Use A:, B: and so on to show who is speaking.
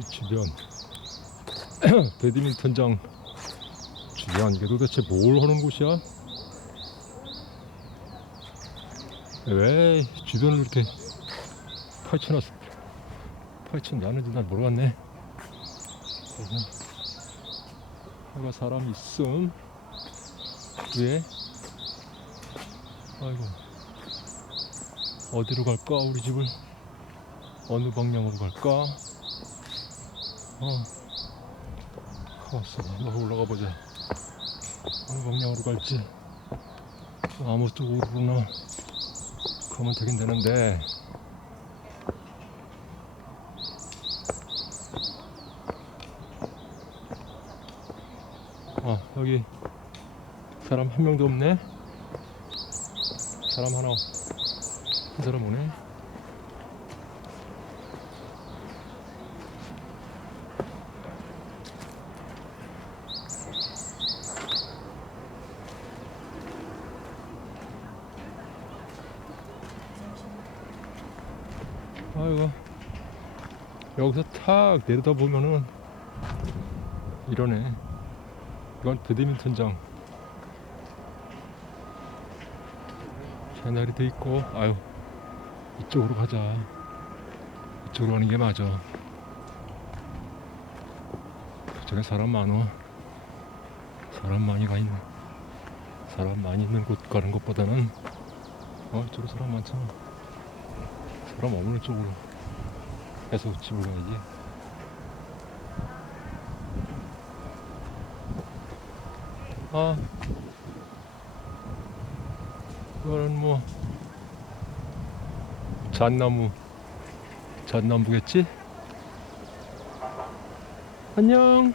A: 이 주변 배드민턴장 주변 이게 도대체 뭘 하는 곳이야? 왜 주변을 이렇게 파헤쳐놨어? 파헤쳐놨는지 난 모르겠네. 내가 사람 있음 왜? 아이고 어디로 갈까 우리 집을 어느 방향으로 갈까? 어. 가봤어. 올라가 올라가 보자. 어느 방향으로 갈지. 아무 쪽으로나. 가면 되긴 되는데. 아 여기 사람 한 명도 없네. 사람 하나 한 사람 오네 아이고. 여기서 탁 내려다 보면은 이러네. 이건 배드민턴장. 개나리 돼 있고 아유 이쪽으로 가자. 이쪽으로 가는 게 맞아. 저쪽에 사람 많어. 사람 많이 가 있는 사람 많이 있는 곳 가는 것보다는 어 이쪽으로 사람 많잖아 사람 없는 쪽으로 해서 집을 가야지 아 이거는 뭐 잣나무 잣나무겠지? 안녕